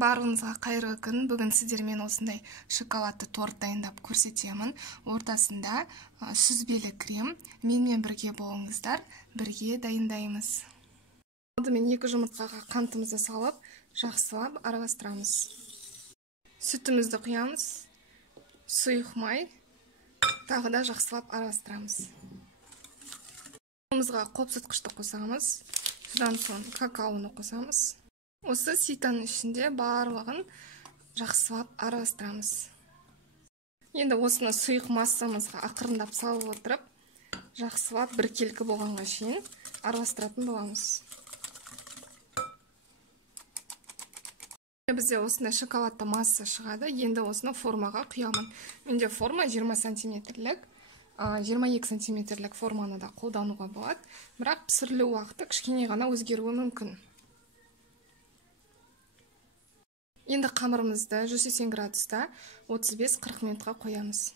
Барлығыңызға қайырлы күн. Бүгін сіздермен осындай шоколадты торт дайындап көрсетемін. Ортасында сүзбелі крем. Менімен бірге болыңыздар. Бірге дайындаймыз. Алдымен 2 жұмыртқаға қантымызды салып, жақсылап араластырамыз. Сүтімізді құямыз. Сұйық май. Тағы да жақсылап араластырамыз. Қолымызға қопсытқышты қосамыз. Содан соң какаоны қосамыз. Осы ситаның ішінде барлығын жақсылап араластырамыз. Енді осыны сұйық массамызға ақырындап салып отырып, жақсылап біркелкі болғанға шейін араластыратын боламыз. Бізде осындай шоколадты масса шығады. Енді осыны формаға құямын. Менде форма 20 сантиметрлік, 22 сантиметрлік форманы да қолдануға болады. Бірақ пісірілу уақыты кішкене ғана өзгеруі мүмкін. Енді қамырымызды 180 градуста 35-40 минутқа қоямыз.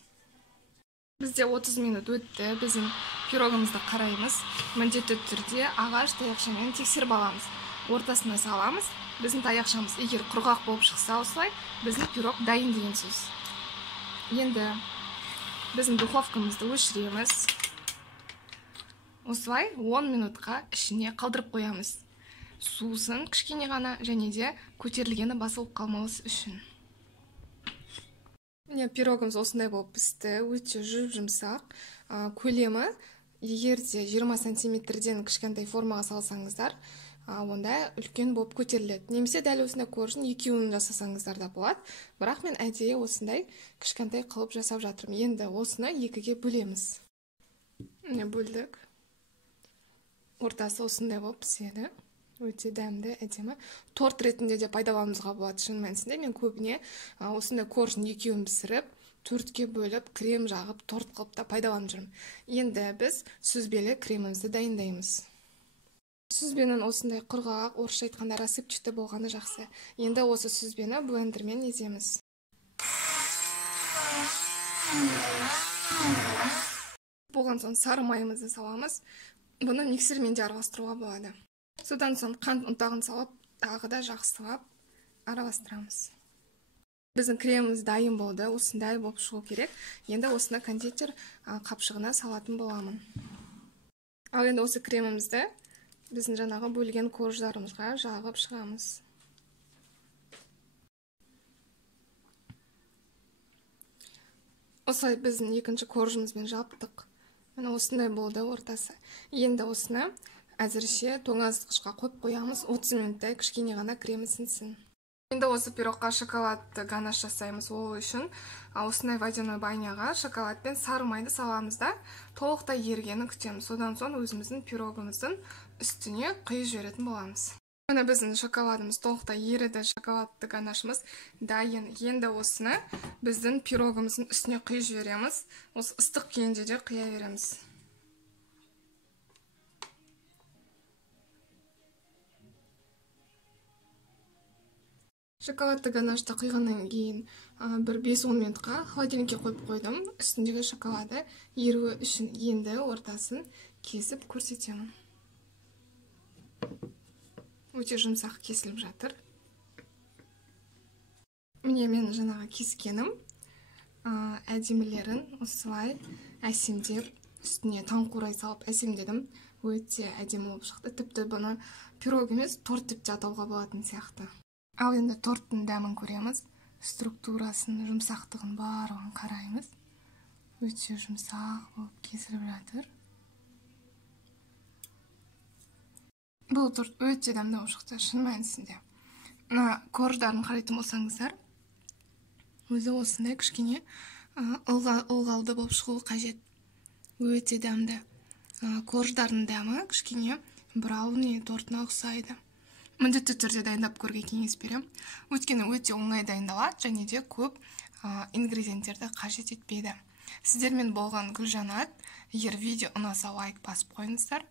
Бізде 30 минут өтті. Біздің пирогымызды қараймыз. Міндетті түрде ағаш таяқшамен тексеріп аламыз. Ортасына саламыз. Біздің таяқшамыз егер құрғақ болып шықса осылай, біздің пирог дайын деген сөз. Енді біздің духовкамызды өшіреміз. Осылай 10 минутқа ішіне қалдырып қоямыз. Суысын кішкене ғана және де көтерілгені басылып қалмауыз үшін. Міне пирогымыз осындай болып пісті, өте жұмсақ. Көлемі егер де 20 сантиметрден кішкентай формаға салсаңыздар, онда үлкен болып көтеріледі. Немесе дәл осындай коржын екеуін жасасаңыздар да болады. Бірақ мен әдейі осындай кішкентай қылып жасап жатырмын. Енді осыны екіге бөлеміз. Міне бөлдік. Ортасы осындай болып піседі. Өте дәмді, әдемі. Торт ретінде де пайдалануға болады. Шын мәнісінде мен көбіне осындай коржын екеуін пісіріп, төртке бөліп, крем жағып, торт қылып та пайдаланып жүрмін. Енді біз сүзбелі кремімізді дайындаймыз. Сүзбенің осындай құрғақ, орысша айтқанда рассыпчатый болғаны жақсы. Енді осы сүзбені блендермен еземіз. Болған соң сары майымызды саламыз. Бұны миксермен де араластыруға болады. Содан соң қант ұнтағын салып, тағы да жақсылап араластырамыз. Біздің креміміз дайын болды, осындай болып шығу керек. Енді осыны кондитер қапшығына салатын боламын. Ал енді осы кремімізді біздің жаңағы бөлген корждарымызға жағып шығамыз. Осылай біздің екінші коржымызбен жаптық. Міне осындай болды ортасы. Енді осыны әзірше тоңазытқышқа қойып қоямыз. 30 минуттай кішкене ғана кремі сіңсін. Енді осы пирогқа шоколадты ганаш жасаймыз. Ол үшін осындай водяной баняға шоколад пен сары майды саламыз да толықтай ерігенін күтеміз. Содан соң өзіміздің пирогымыздың үстіне құйып жіберетін боламыз. Міне біздің шоколадымыз толықтай еріді. Шоколадты ганашымыз дайын. Енді осыны біздің пирогымыздың үстіне құйып жібереміз. Осы ыстық күйінде де құя береміз. Шоколадты ганашты құйғаннан кейін бір 5-10 минутқа холодильникке қойып қойдым. Үстіндегі шоколады еруі үшін енді ортасын кесіп көрсетемін. Өте жұмсақ кесіліп жатыр. Міне мен жаңағы кескенім әдемілерін осылай әсемдеп, үстіне таңқурай салып әсемдедім. Өте әдемі болып шықты. Тіпті бұны пирог емес, торт деп атауға болатын сияқты. Ал енді торттың дәмін көреміз. Структурасын, жұмсақтығын барлығын қараймыз. Өте жұмсақ болып кесіліп жатыр. Бұл торт өте дәмді болып шықты, шын мәнісінде. Корждарын қарайтын болсаңыздар, өзі осындай кішкене ылғалды болып шығуы қажет. Өте дәмді. Корждардың дәмі кішкене брауни тортына ұқсайды. Міндетті түрде дайындап көруге кеңес беремін. Өйткені өте оңай дайындалады және де көп ингредиенттерді қажет етпейді. Сіздермен болған Гүлжанат. Егер видео ұнаса лайк басып қойыңыздар.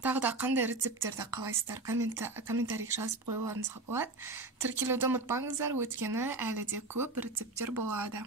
Тағы да қандай рецепттерді қалайсыздар комментарий жазып қоюларыңызға болады. Тіркелуді ұмытпаңыздар, өйткені әлі де көп рецепттер болады.